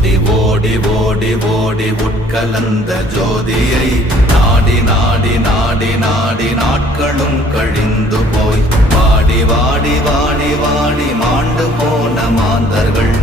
ஓடி ஓடி ஓடி ஓடி உட்கலந்த ஜோதியை நாடி நாடி நாடி நாடி நாட்களும் கழிந்து போய் வாடி வாடி வாடி வாடி மாண்டு போன மாந்தர்கள்